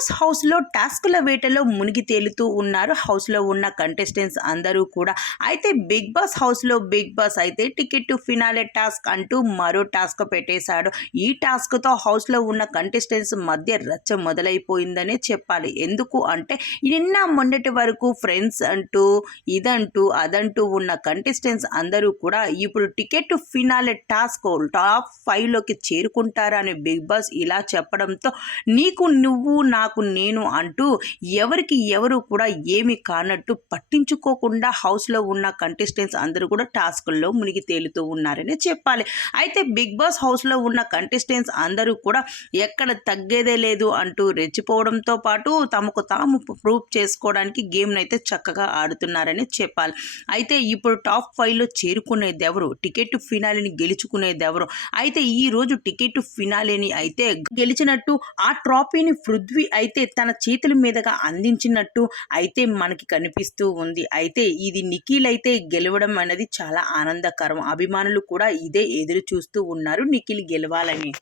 Boss హౌస్లో టాస్కుల వేటలో మునిగి తేలుతూ ఉన్నారు హౌస్లో ఉన్న కంటెస్టెంట్స్ అందరూ కూడా. అయితే బిగ్ బాస్ హౌస్లో బిగ్ బాస్ అయితే టికెట్ టు ఫినాలే టాస్క్ అంటూ మరో టాస్క్ పెట్టేశాడు. ఈ టాస్క్తో హౌస్లో ఉన్న కంటెస్టెంట్స్ మధ్య రచ్చ మొదలైపోయిందనే చెప్పాలి. ఎందుకు అంటే నిన్న మొన్నటి వరకు ఫ్రెండ్స్ అంటూ ఇదంటూ అదంటూ ఉన్న కంటెస్టెంట్స్ అందరూ కూడా ఇప్పుడు ticket to finale task top 5లోకి చేరుకుంటారని బిగ్ బాస్ ఇలా చెప్పడంతో నీకు నువ్వు నాకు నేను అంటూ ఎవరికి ఎవరు కూడా ఏమి కానట్టు పట్టించుకోకుండా హౌస్లో ఉన్న కంటెస్టెంట్స్ అందరూ కూడా టాస్కుల్లో మునిగి తేలుతూ ఉన్నారని చెప్పాలి. అయితే బిగ్ బాస్ హౌస్లో ఉన్న కంటెస్టెంట్స్ అందరూ కూడా ఎక్కడ తగ్గేదే లేదు అంటూ రెచ్చిపోవడంతో పాటు తమకు తాము ప్రూవ్ చేసుకోవడానికి గేమ్ని అయితే చక్కగా ఆడుతున్నారని చెప్పాలి. అయితే ఇప్పుడు టాప్ 5లో చేరుకునేది ఎవరు, టికెట్ ఫినాలేని గెలుచుకునేది ఎవరు, అయితే ఈ రోజు టికెట్ ఫినాలేని అయితే గెలిచినట్టు ఆ ట్రాఫీని పృథ్వీ అయితే తన చేతుల మీదుగా అందించినట్టు అయితే మనకి కనిపిస్తూ ఉంది. అయితే ఇది నిఖిల్ అయితే గెలవడం అనేది చాలా ఆనందకరం. అభిమానులు కూడా ఇదే ఎదురు చూస్తూ ఉన్నారు నిఖిల్ గెలవాలని.